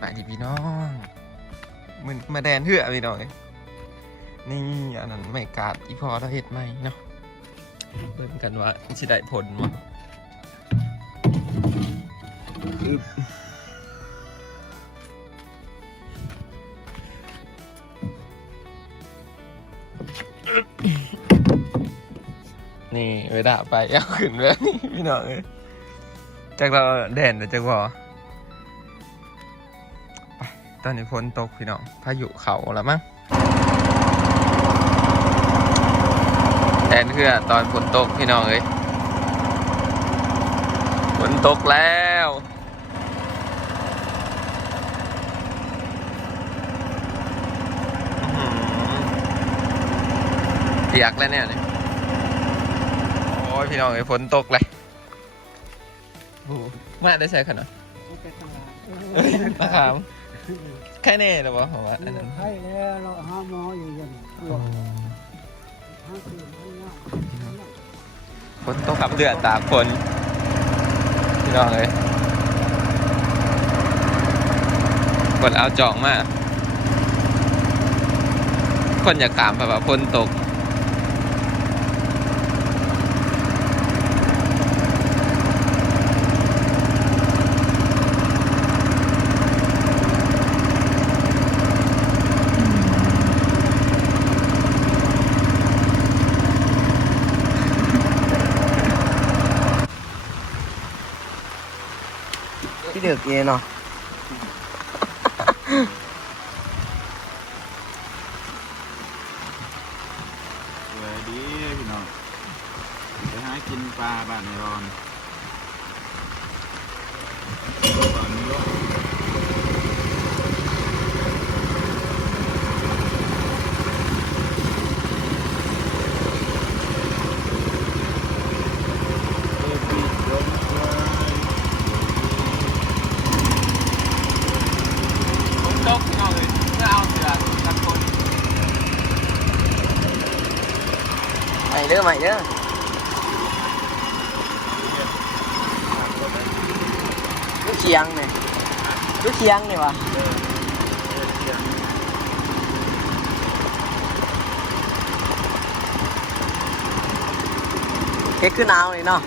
มาดิพี่น้องมันมาแดนเหื่อพี่น้องเอ้ยนี่อันนั้นไม่กาดอีพอเราเห็ดไหมเนาะเบิ่งกันว่าสิได้ผลมั้อึ๊บนี่เวลาไปเอาขึ้นแบบนี้พี่น้องเอ้ยจากเราแดนหรือจากวอ อนนี้ฝนตกพี่น้องพายุเขาแล้วมั้งแทนเพื่อตอนฝนตกพี่น้องเอ้ยฝนตกแล้วอื้อหือเปียกแล้วเนี่ยนี่โอ้ยพี่น้องเอ้ยฝนตกเลยโอ้โหมาได้ใช่ขนาดนะครับ แค่แน่หรอวะผมว่าอันนั้นไข้แล้วเราหาหมออยู่ยันหลบหาคืนทั้งนั้นฝนตกขับเดือดตากฝนพี่น้องเลยคนเอาจองมาคนอยากขามแบบว่าฝนตก ที่เดือดเองเนาะ สวยดีพี่น้องไปหากินปลาบ้านในรอนก่อนนี้ก็เออปีกลงไว้ ฝนตกพี่น้องเลยเพื่อเอาเสือกันฝน ใหม่เด้ อใหม่เด้อลูกเชียงเนี่ยลูกเชียงนี่วะเค้กขึ้นเอาเลยเนาะ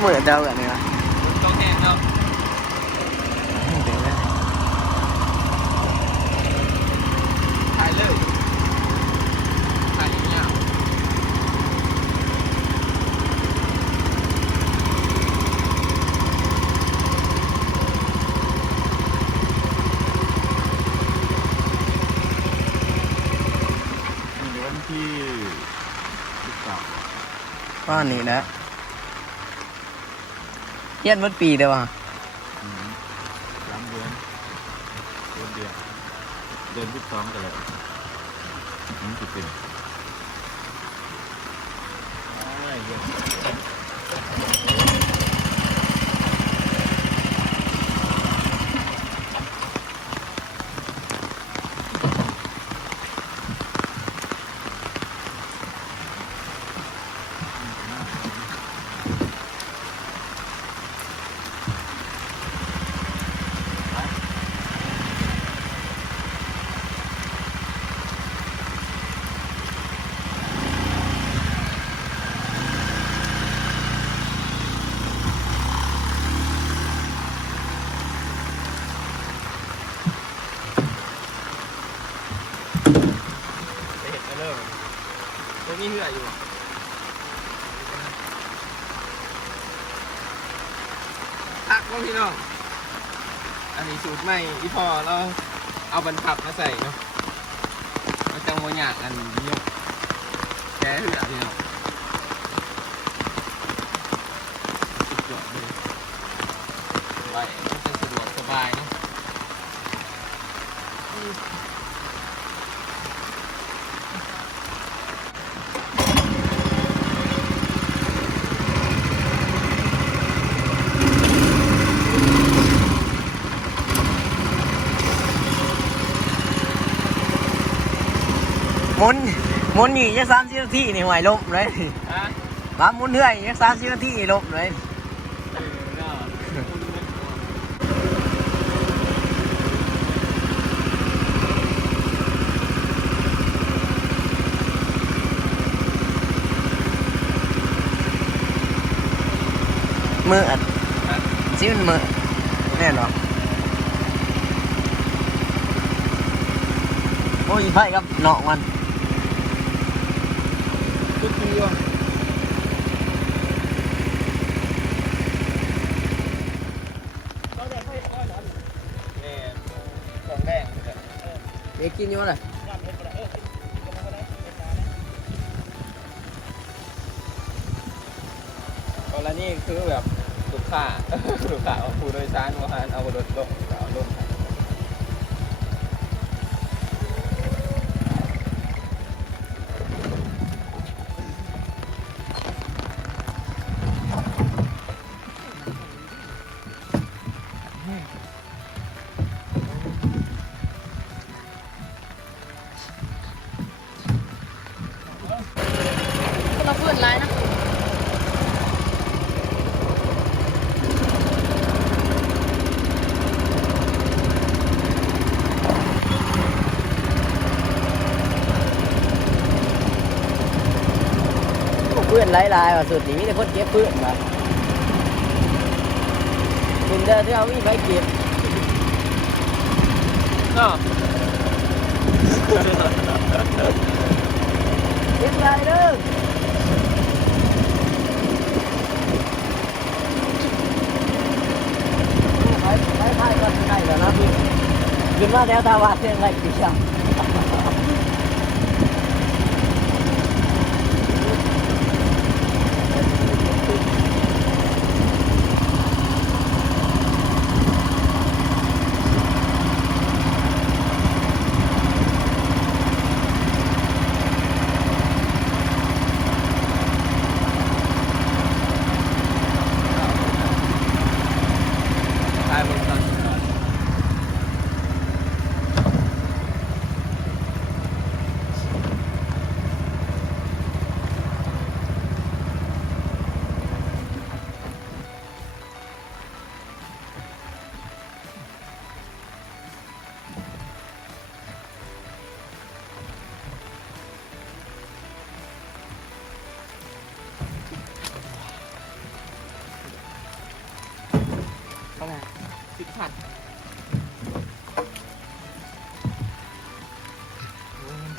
คือเหมือนเดิมแบบนี้วะฝนตกแห้ง เฮี้ยนี่วันที่สิบสามก้อนนี้นะเย็นมันปีเดียวว่ะ อืมสามเดือนเดือนเดียวเดือนที่สองกันเลยนี่จะเป็นอ้ายเยอะไปเห็นก็เริ่มจะมีเหื่ออยู่พักว่าพี่น้อง อันนี้สูตร ใหม่ที่พอเราเอาบรรทับมาใส่เนาะเราจังโมยากอันยกแกเหลือพี่น้องสุดยอดเลยไว้มันจะสะดวกสบายเนาะ หมุนห มุนนี่ยังสามสิบนาทีนี่ไหวลมเลยฮะบ้าหมุนเรื่อยยังสามสิบนาทีลมเลยเออเนาะมืออัดซิมันมือแน่นอนโอ้ยไฟครับเนาะมัน ทุกทีว่ะแม่ของแดงเนี่ยเด็กกินอยู่อะไรกรณีคือแบบลูกค้าลูกค้าเอาผู้โดยสารว่าหันเอารถลง เพื่อนหลายๆว่าสุดนี้มีแต่คนเก็บเพื่อนมาเป็นเด้อที่เอามีไฟเก็บเนาะเก็บได้เด้อไปไปไปก็ใกล้แล้วนะพี่ขึ้นมาแถวตาวัดเพียงไรกี่ช่า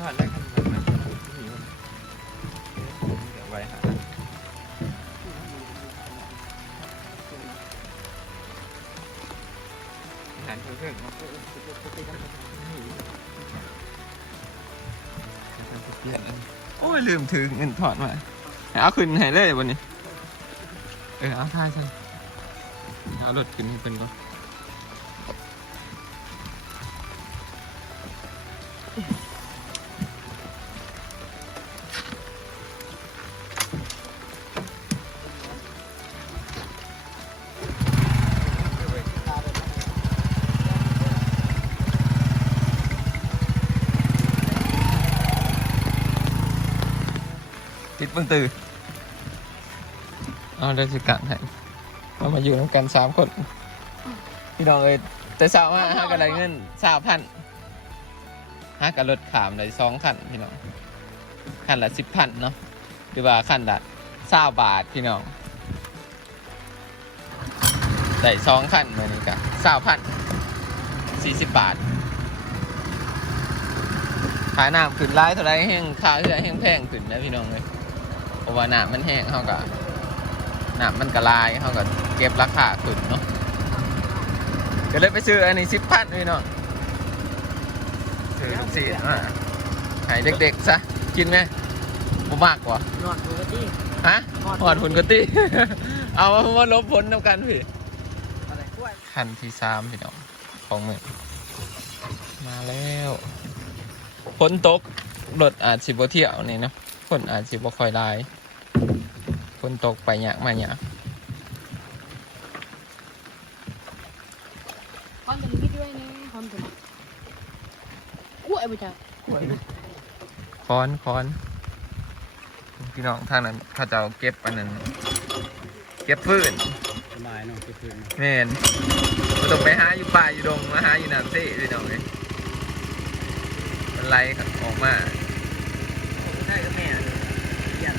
โอ้ยมันทอดได้ขนาดนั้นเดี๋ยวไว้หาอาหารเพื่อนๆเนาะโอ้ยลืมถือเงินถอดมาเอาขึ้นให้เลยวันนี้ เออเอาท่าใช่เอารถขึ้นให้เป็นก่อน ติดเพิ่งตื่นเอาได้สิกันให้เรามาอยู่น้ำกันสามคน พี่น้องเอ้ยแต่สาวว่าห้ากันไรเงินสาวพันห้ากันรถขามเลยสองคันพี่น้องคันละสิบพันเนาะหรือว่าคันละสาบาทพี่น้องได้สองคันเหมือนกันสาวพันสี่สิบบาทขายน้ำขึ้นร้ายเท่าไรแห้งค่าเรือแห้งแพงขึ้นนะพี่น้องเลยเพ ราะว่าน้ำมันแห้งเขาก็น้ำมันกระลายเขาก็เก็บราคาขึ้นเนาะก็เลยไปซื้ออันนี้สิบพันพี่น้องซื้อสี่อ่าให้เด็กๆซะกินไหมบ่มากกว่านอนปกติฮะหอดผลกติ เอามาลบผลนำกันพี่อะไรกล้วยคันที่สามพี่น้องของมือมาแล้วฝนตกรถอาจสิบ่เที่ยวนี่เนาะฝนอาจสิบ่ค่อยหลาย ฝนตกไปยากมาหยากคอนถึงคิดด้วยนี่คอนถึงกล้วยไปจ้ะคค้อนค้อนพี่น้องทางนั้นเขาจะเอาเก็บอันนั้นเก็บฟืนสบายเนาะเก็บเงินแม่นบ่ต้องไปหาอยู่ป่าอยู่ดงมาหาอยู่น้ำเซ่พี่น้องเลยมันไหลออกมาได้ก็แม่เลยอยาก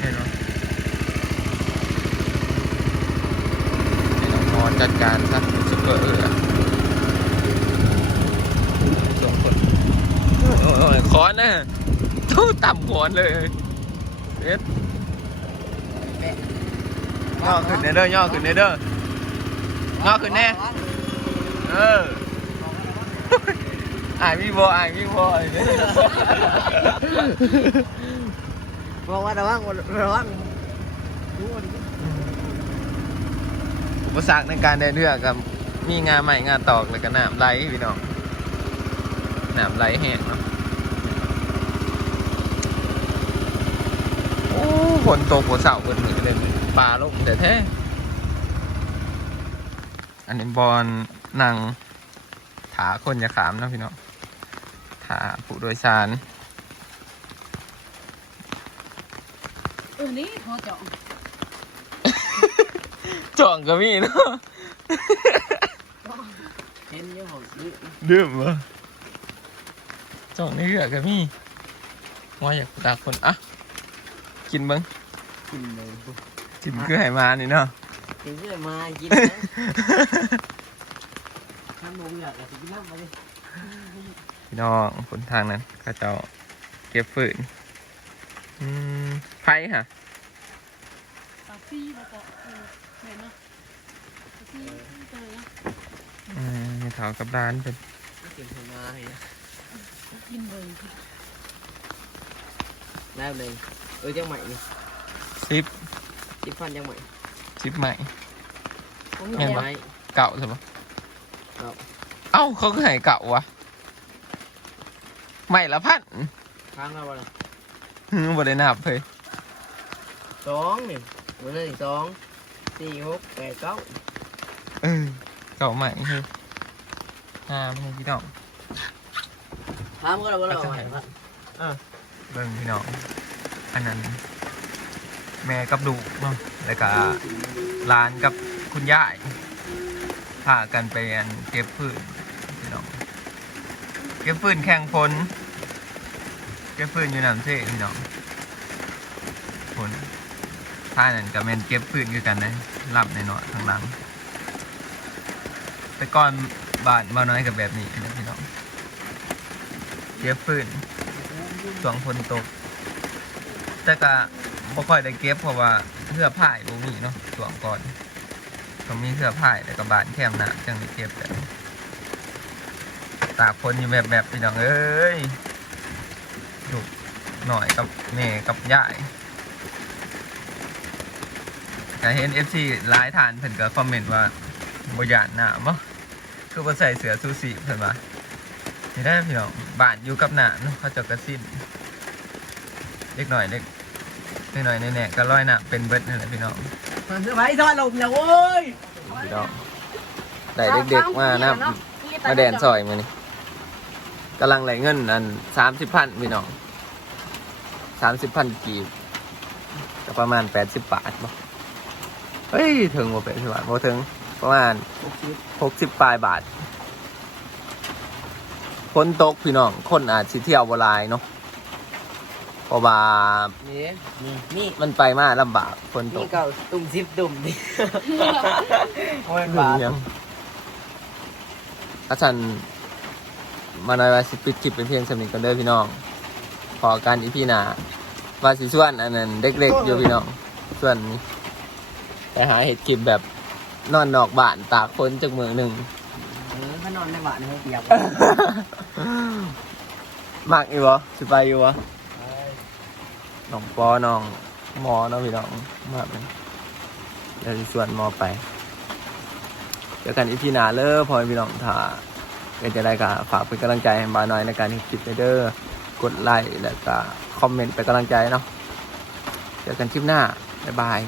เห็นไหมเดี๋ยวเราขอ จัดการซะซุปเปอร์เออสองคนโอ้ยโอ้ยค้อนนะทู่ต่ำค้อนเลยเอ็ดย่อขึ้นเนเด้อย่อขึ้นเนเด้อย่อขึ้นแน่เอออ่านมีบออ่านมีบอไอ้เนี่ยบอกว่าระวังระวัง อุปสรรคในการเดินเรือกับมีงานใหม่งานตอกแล้วก็น้ำไหลพี่น้องน้ำไหลแห้งเนาะโอ้ฝนตกหัวเสาเปิดมือเลยปลาลงแต่แท้อันนี้บอลนั่งถาคนจะขามนะพี่น้องถาผู้โดยสารเออนี่พอจาะ จ่องก็มีเนาะเห็นเยอะผมนี่ดื่มเหรอจ่องในเรือก็มีว่าอยากตากคนอะกินเบิ้งกินเลยจิ้มคือไหมานี่เนาะกินเรื่อยมากินนะถ้ามึงอยากจะกินน้ำมาดิพี่น้องคนทางนั้นเขาเจ้าเก็บฝืนอืมไผ่ค่ะปากซี่ แล้วก็เออแม่นเนาะปากซี่เจอนะอืมมีเถากับร้านเป็นกินมาเลยกินเบิ่งได้เลยเออจังใหม่นี่ซิปจิบฟันจังใหม่ซิปใหม่ ผมเห็นปะไหมเก่าใช่ปะเก่าเอ้าเขาก็ให้เก่าวะใหม่ละพันค้างแล้ววะล่ะฮึบ่ได้นับเลยสองนี่มือหนึ่งสอง สี่หกแปดเก้าเออเก่าใหม่คืออ่าไม่ใช่พี่น้องถามก็เราก็เราไหวปะเบิ่งพี่น้อง อันนั้น แม่กับลูกเนาะแล้วก็ร้านกับคุณย่ายพากันไปอันเก็บพืชพี่น้อง เก็บฟืนแข่งฝนเก็บฟืนอยู่น้ำเซ่พี่น้องฝน ท่านั้นกับแมนเก็บฟืนคือกันนะรับในเนาะทางหลัง แต่ก่อนบานมาน้อยกับแบบนี้นะพี่น้องเก็บฟืนช่วงฝนตก แต่ก็บ่ค่อยได้เก็บเพราะว่าเสื้อผ้าอยู่มีเนาะช่วงก่อนก็มีเสื้อผ้าแล้วก็บานแคมน้ำจังได้เก็บแต่ตากคนอยู่แบบแบบพี่น้องเอ้ยดุหน่อยกับแม่กับยาย แต่เห็นเอฟซีหลายฐานเพิ่นก็คอมเมนต์ว่าบ่ยานหน้าบ่คือบ่ใส่เสื้อซูซี่เพิ่นว่านี่ได้อพี่น้องบ้านอยู่กับหน้าเนาะเขาเจ้ากระสิ้นเล็กหน่อยเล็กเล็กหน่อยแน่ๆก็ร้อยหน้าเป็นเบิดนั่นแหละพี่น้องมันคือไผ่ทอดลมนะโว้ยพี่น้องได้เด็กๆมานะมาแดนซอยมานี่กำลังไหลเงินอันสามสิบพันพี่น้องสามสิบพันกีบก็ประมาณแปดสิบบาทบ่ เฮ้ยถึงบ่แปดสิบบาทบ่ถึงประมาณหกสิบปลายบาทฝนตกพี่น้อง คนอาจสิเที่ยวบ่หลายเนาะเพราะว่านี่นี่นี่มันไปมาลำบากฝนตนี่กเก่าตุ่มซิบตุ่มดิโอ้ยหนึ่ปางยังอาจารย์มาหน่อยว่าสิปิดคลิปเป็นเพียงสำนึกกันเด้อพี่น้องขอการอีพี่หนาว่าสิส่วนอันนั้นเด็กๆอยู่พี่น้องส่วนนี้ ไปหาเห็ดคลิปแบบนอนนอกบ้านตากฝนจากเมืองหนึ่งเออพนอนในบ้านให้เปียกมากอยู่วะสิไปอยู่วะน้องปอน้องหมอเนาะพี่น้องมากเลยเดี๋ยวสิส่วนหมอไปเจอกันอีพีหนาเลยพอให้พี่น้องถ้าเกิดจะได้ก็ฝากเป็นกำลังใจให้บาน้อยในการเฮ็ดคลิปเด้อกดไลค์แล้วก็คอมเมนต์เป็นกำลังใจเนาะเจอกันคลิปหน้าบ๊ายบาย